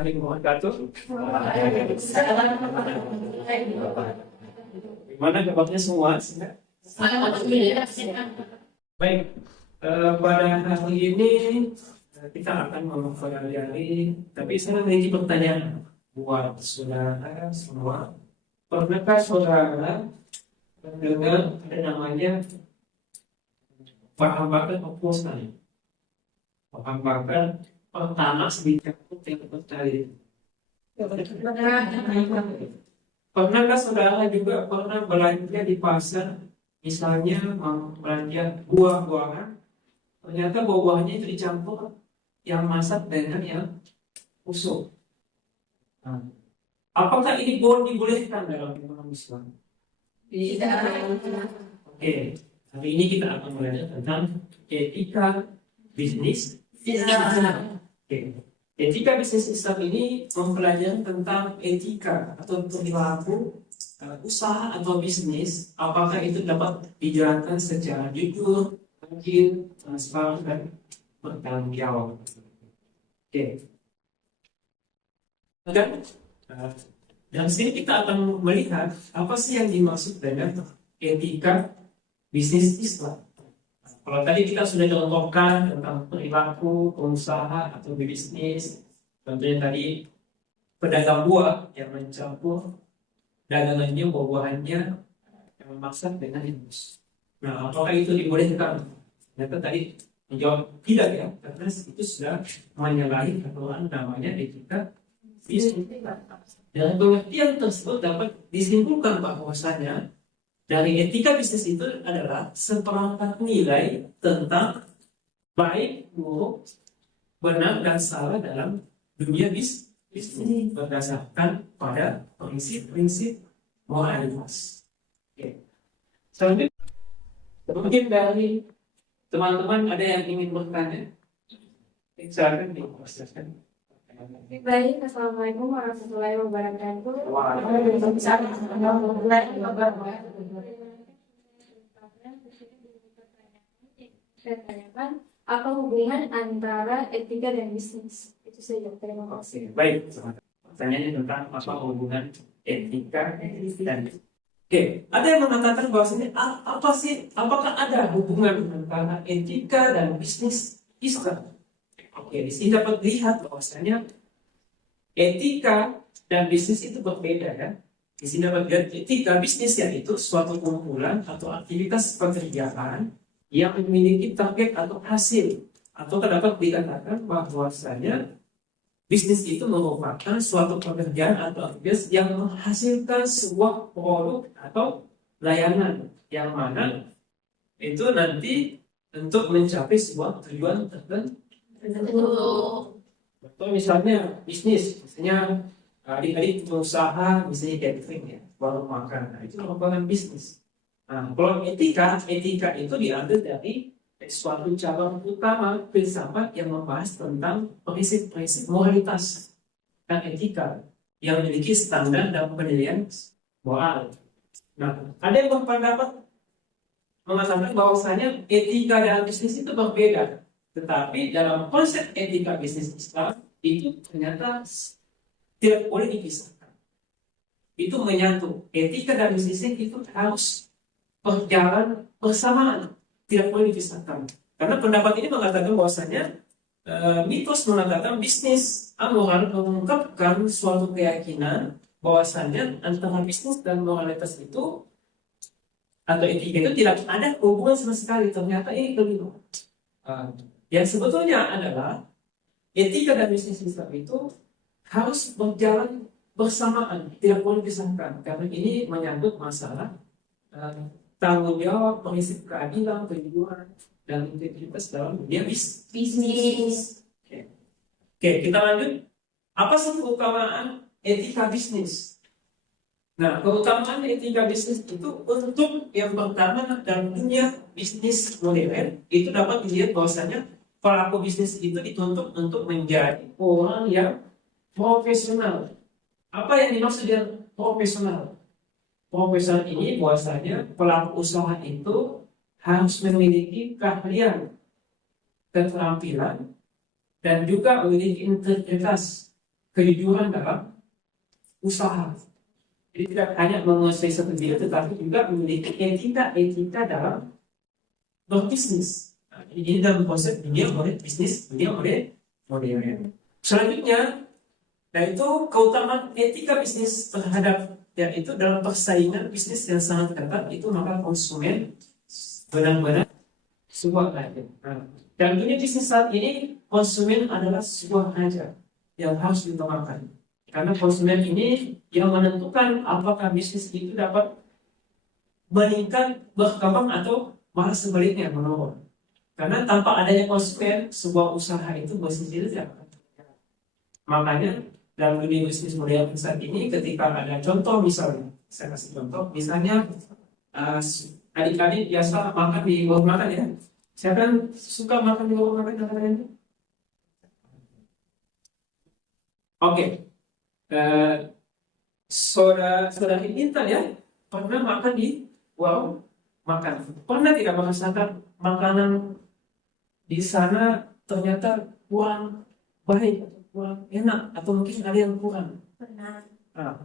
warahmatullahi wabarakatuh. Gimana kabarnya semua? Baik, pada hari ini kita akan mempelajari, tapi saya memiliki pertanyaan buat saudara semua. Pernahkah saudara mendengar ada namanya paham bakar oplosan? Paham bakar pertama sedikit yang percaya. Pernahkah saudara juga pernah belanja di pasar, misalnya belanja buah-buahan, ternyata buah-buahannya itu dicampur yang masak dengan yang busuk. Nah, apakah ini dibolehkan dalam ekonomi Islam? Tidak. Oke, hari ini kita akan belajar tentang etika bisnis. Oke. Etika bisnis Islam ini mempelajari tentang etika atau perilaku usaha atau bisnis, apakah itu dapat dijalankan secara jujur, adil, transparan, dan bertanggung jawab. Oke. Dan sini kita akan melihat apa sih yang dimaksud dengan etika bisnis Islam. Kalau tadi kita sudah contohkan tentang perilaku pengusaha atau bisnis, contohnya tadi pedagang buah yang mencampur dagangannya, buah-buahannya yang memasak dengan indus. Nah, apakah itu dibolehkan? Ternyata tadi menjawab tidak ya, karena itu sudah menyalahi aturan namanya etika bisnis. Dan pengertian tersebut dapat disimpulkan bahwasanya dari etika bisnis itu adalah seperangkat nilai tentang baik, buruk, benar, dan salah dalam dunia bisnis berdasarkan pada prinsip-prinsip moralitas. Oke. Selanjutnya, mungkin dari teman-teman ada yang ingin bertanya? Silakan diproseskan. Baik, Assalamualaikum warahmatullahi wabarakatuh. Waalaikumsalam warahmatullahi wabarakatuh. Saya tanyakan, apa hubungan antara etika dan bisnis? Itu saja, terima kasih. Baik, pertanyaannya tentang apa hubungan etika dan Oke, ada yang mengatakan bahwasanya apakah ada hubungan antara etika dan bisnis Islam? Oke, di sini dapat dilihat bahwasanya etika dan bisnis itu berbeda ya. Di sini dapat dilihat etika bisnis yaitu suatu kumpulan atau aktivitas pekerjaan yang memiliki target atau hasil, atau dapat dikatakan bahwasanya bisnis itu merupakan suatu pekerjaan atau aktivitas yang menghasilkan sebuah produk atau layanan yang mana itu nanti untuk mencapai sebuah tujuan tertentu. Atau misalnya bisnis, misalnya adik-adik berusaha misalnya catering ya, warung makan, nah, itu merupakan bisnis. Nah, kalau etika itu diambil dari suatu cabang utama filsafat yang membahas tentang prinsip-prinsip moralitas dan etika yang memiliki standar dan penilaian moral. Nah, ada yang berpendapat mengatakan bahwasanya etika dan bisnis itu berbeda. Tetapi dalam konsep etika bisnis Islam itu ternyata tidak boleh dipisahkan. Itu menyatu. Etika dan bisnis itu harus berjalan bersamaan, tidak boleh dipisahkan. Karena pendapat ini mengatakan bahwasanya mitos mengatakan bisnis amoral mengungkapkan suatu keyakinan bahwasanya antara bisnis dan moralitas itu atau etika itu tidak ada hubungan sama sekali. Ternyata ini keliru. Yang sebetulnya adalah etika dan bisnis Islam itu harus berjalan bersamaan, tidak boleh dipisahkan, karena ini menyangkut masalah tanggung jawab, prinsip keadilan, kejujuran, dan integritas dalam dunia bisnis. Oke, kita lanjut. Apa sih keutamaan etika bisnis? Nah, keutamaan etika bisnis itu untuk yang pertama dalam dunia bisnis modern itu dapat dilihat bahwasanya pelaku bisnis itu dituntut untuk menjadi orang yang profesional. Apa yang dimaksud dengan profesional? Profesional ini bahwasanya pelaku usaha itu harus memiliki keahlian, keterampilan, dan juga memiliki integritas kejujuran dalam usaha. Jadi tidak hanya menguasai satu bidang, tetapi juga memiliki etika dalam berbisnis. Nah, ini dalam konsep dunia model bisnis, dunia modern. Selanjutnya, yaitu keutamaan etika bisnis terhadap yaitu dalam persaingan bisnis yang sangat ketat itu, maka konsumen benar-benar sebuah hajat. Nah, dalam dunia bisnis saat ini konsumen adalah sebuah hajat yang harus diutamakan. Karena konsumen ini yang menentukan apakah bisnis itu dapat meningkat, berkembang, atau malah sebaliknya menurun. Karena tanpa adanya konsumen, sebuah usaha itu bersendiri tidak akan berjalan. Makanya dalam dunia bisnis modern saat ini, ketika ada contoh misalnya, saya kasih contoh, misalnya adik-adik biasa makan di warung makan ya. Siapa yang suka makan di warung makan? Oke. Saudari Intan ya, pernah makan di warung makan. Pernah tidak merasakan makanan di sana ternyata kurang baik, kurang enak, atau mungkin ada yang kurang? Pernah.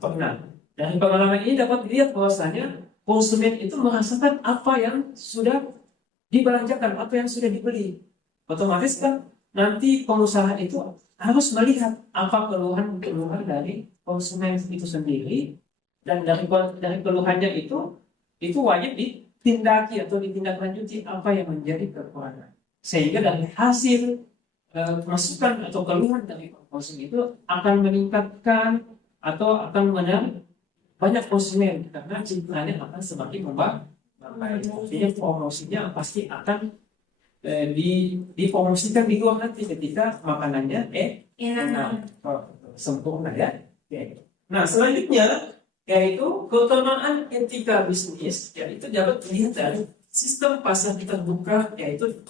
Pernah. Dari pengalaman ini dapat dilihat bahwasanya konsumen itu merasakan apa yang sudah dibelanjakan, apa yang sudah dibeli. Otomatis kan nanti pengusaha itu harus melihat apa keluhan dari konsumen itu sendiri, dan dari keluhannya itu wajib ditindaki atau ditindaklanjuti apa yang menjadi kekurangan, sehingga dari hasil masukan atau keluhan dari konsumen itu akan meningkatkan atau akan menarik banyak konsumen, karena citranya akan semakin membaik. Artinya promosinya pasti akan dipromosikan di luar nanti ketika makanannya sempurna ya. Nah, selanjutnya yaitu keutamaan etika bisnis, yaitu dapat dilihat dari sistem pasar terbuka, yaitu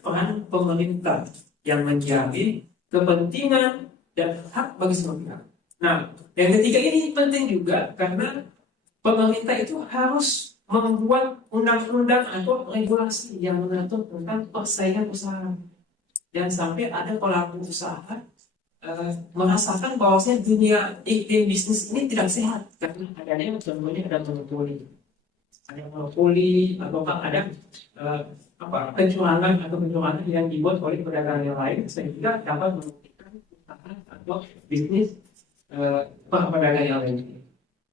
peran pemerintah yang menjamin kepentingan dan hak bagi semua pihak. Nah, yang ketiga ini penting juga karena pemerintah itu harus membuat undang-undang atau regulasi yang mengatur tentang persaingan usaha. Jangan sampai ada pelaku usaha merasakan bahwasanya dunia iklim bisnis ini tidak sehat karena adanya contohnya ada monopoli ataukah ada kecurangan yang dibuat oleh pedagang yang lain, sehingga dapat merugikan usaha atau bisnis pedagang yang lain.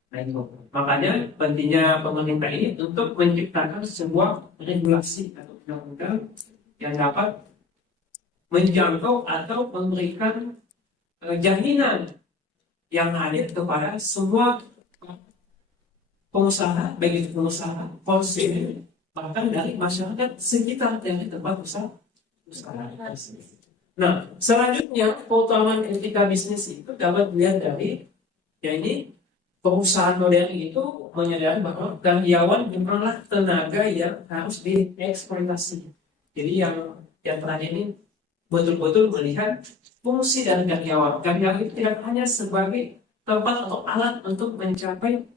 Nah, itu. Makanya pentingnya pemerintah ini untuk menciptakan sebuah regulasi atau undang-undang yang dapat menjangkau atau memberikan jaminan yang adil kepada semua pengusaha, baik itu pengusaha, konsumen, bahkan dari masyarakat sekitar yang di tempat usaha. Nah, selanjutnya keutamaan etika bisnis itu dapat dilihat dari perusahaan modern itu menyadari bahwa karyawan bukanlah tenaga yang harus dieksploitasi. Jadi yang terakhir ini betul-betul melihat fungsi dari karyawan. Karyawan itu tidak hanya sebagai tempat atau alat untuk mencapai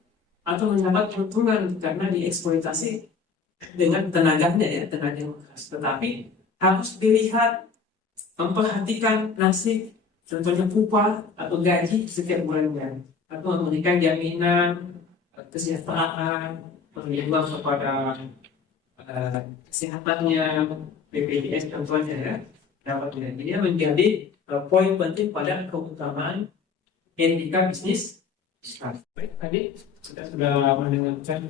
atau mendapat keuntungan karena dieksploitasi dengan tenaganya tenaga yang keras, tetapi harus dilihat, memperhatikan nasib, contohnya upah atau gaji setiap bulannya, atau memberikan jaminan kesejahteraan, perlindungan kepada kesehatannya, BPJS contohnya ya. Dapat ini menjadi poin penting pada keutamaan etika bisnis. Baik, tadi kita sudah mendengarkan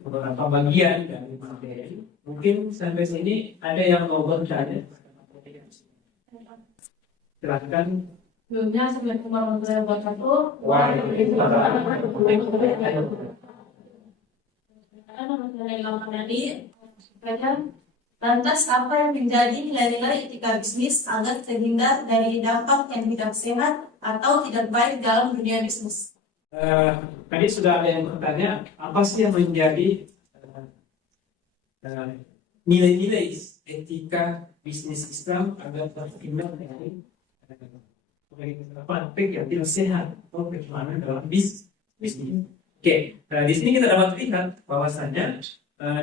beberapa bagian dari materi. Mungkin sampai sini ada yang mau bertanya? Silakan. Sebelumnya, Assalamualaikum warahmatullahi wabarakatuh. Lantas apa yang menjadi nilai-nilai etika bisnis agar terhindar dari dampak yang tidak sehat atau tidak baik dalam dunia bisnis? Tadi sudah ada yang bertanya, apa sih yang menjadi nilai-nilai etika bisnis Islam agar terhindar dari praktik yang tidak sehat atau kecurangan dalam bisnis. Oke, di sini kita dapat lihat bahwasanya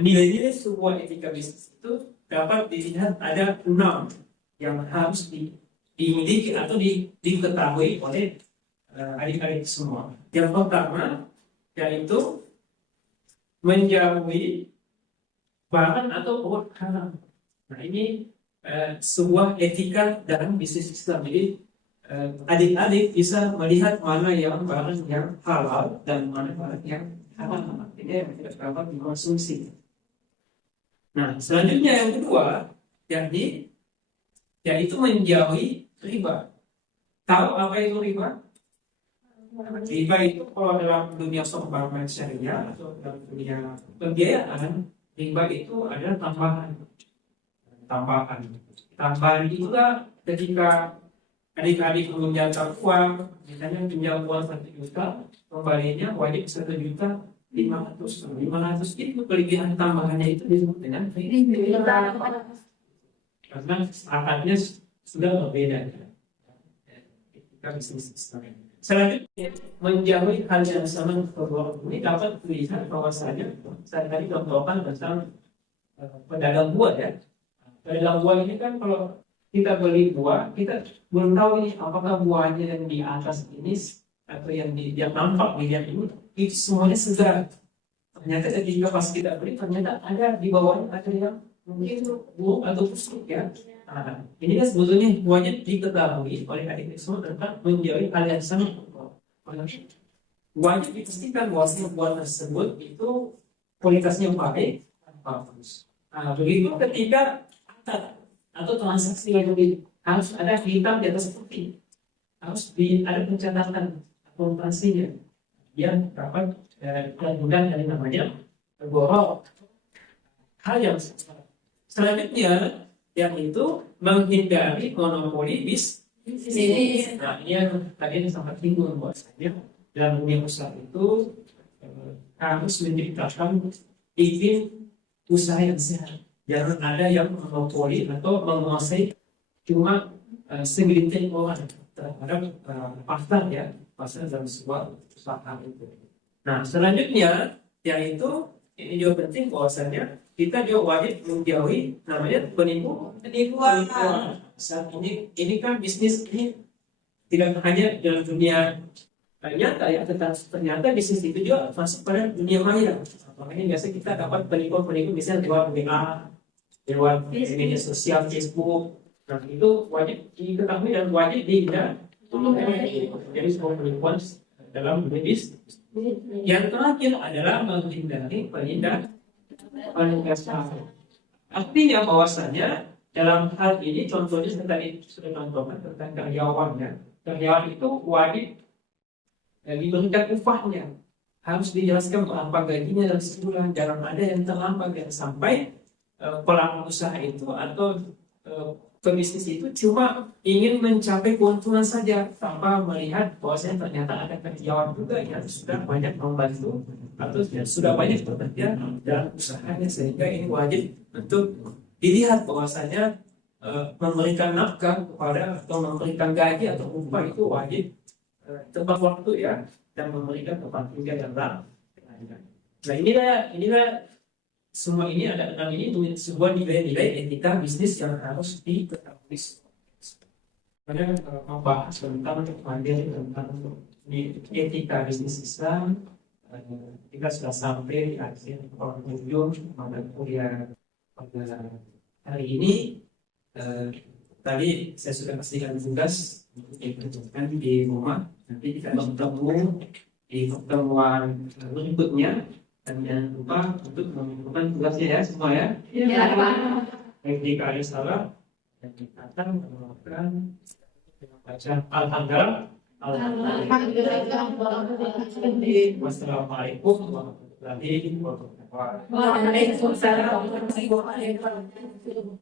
nilai-nilai sebuah etika bisnis itu dapat dilihat ada 6 yang harus dimiliki atau diketahui oleh adik-adik semua. Yang pertama yaitu menjauhi barang atau produk haram. Nah ini sebuah etika dalam bisnis Islam. Jadi adik-adik bisa melihat mana yang barang yang halal dan mana barang yang haram. Ini yang tidak dapat dikonsumsi. Nah selanjutnya yang kedua yaitu menjauhi riba. Tahu apa itu riba? Riba itu kalau dalam dunia pembangunan syariah atau dalam dunia pembiayaan, riba itu adalah tambahan itulah ketika adik-adik meminjamkan uang, misalnya pinjam uang 1 juta, kembalinya wajib 1.500.000. 500 itu kelebihan tambahannya itu disebut dengan riba. Karena akadnya sudah berbeda. Kita bisnis Islam. Selanjutnya menjauhi hal yang sama kedua ini dapat dilihat bahwasanya saya tadi contohkan tentang pedagang buah ya. Pedagang buah ini kan kalau kita beli buah, kita belum tahu ini apakah buahnya yang di atas ini atau yang nampak dilihat ini itu semuanya segar. Ternyata ketika pas kita beli ternyata ada di bawahnya ada yang mungkin buruk atau busuk ya. Nah, ini kan sebetulnya buahnya diketahui oleh adik-adik semua tentang menjauhi hal yang sama. Wajib dipastikan bahwa buah tersebut itu kualitasnya baik dan bagus. Nah, begitu ketika atau transaksi yang harus ada hitam di atas putih, harus ada pencatatan akuntansinya yang dapat kemudian dari namanya borok. Hal yang selanjutnya yang itu menghindari monopoli bisnis. Nah ini yang tadi sangat bingung bahwasanya dalam dunia usaha itu harus menciptakan iklim usaha yang sehat. Jangan ada yang monopoli atau menguasai cuma segelintir orang terhadap pasar dalam sebuah usaha itu. Nah selanjutnya yaitu ini juga penting bahwasanya kita juga wajib menjauhi namanya penipuan. Ini kan bisnis ini tidak hanya dalam dunia nyata ya, tetapi ternyata bisnis itu juga masuk pada dunia maya. Makanya biasa kita dapat penipuan misalnya lewat WA, lewat media sosial Facebook. Nah itu wajib diketahui dan wajib dihindari. Jadi semua penipuan dalam dunia bisnis. Yang terakhir adalah menghindari investasi. Artinya bahwasanya dalam hal ini contohnya saya tadi sudah contohkan tentang karyawannya. Karyawan itu wajib diberikan upahnya, harus dijelaskan berapa gajinya dalam sebulan. Jangan ada yang terlambat ya, sampai pelaku usaha itu atau pebisnis itu cuma ingin mencapai keuntungan saja tanpa melihat bahwasanya ternyata ada karyawan juga yang sudah banyak membantu atau sudah banyak bekerja dalam usahanya, sehingga ini wajib untuk dilihat bahwasanya memberikan nafkah kepada atau memberikan gaji atau upah itu wajib tepat waktu ya, dan memberikan tempat tinggal yang layak. Nah inilah semua ini ada 6 ini sebuah nilai-nilai etika bisnis yang harus diketahui. Karena membahas tentang etika bisnis Islam, kita sudah sampai di akhir penghujung pada kuliah pada hari ini. Tadi saya sudah pastikan tugas untuk dikerjakan di rumah. Nanti kita bertemu di pertemuan berikutnya. Dan jangan lupa untuk mengumpulkan tugasnya ya semua ya. Ya Pak. Jika ada salah, dan kita akan melakukan bacaan Alhamdulillah. Wassalamualaikum warahmatullahi wabarakatuh. Waalaikumsalam warahmatullahi wabarakatuh.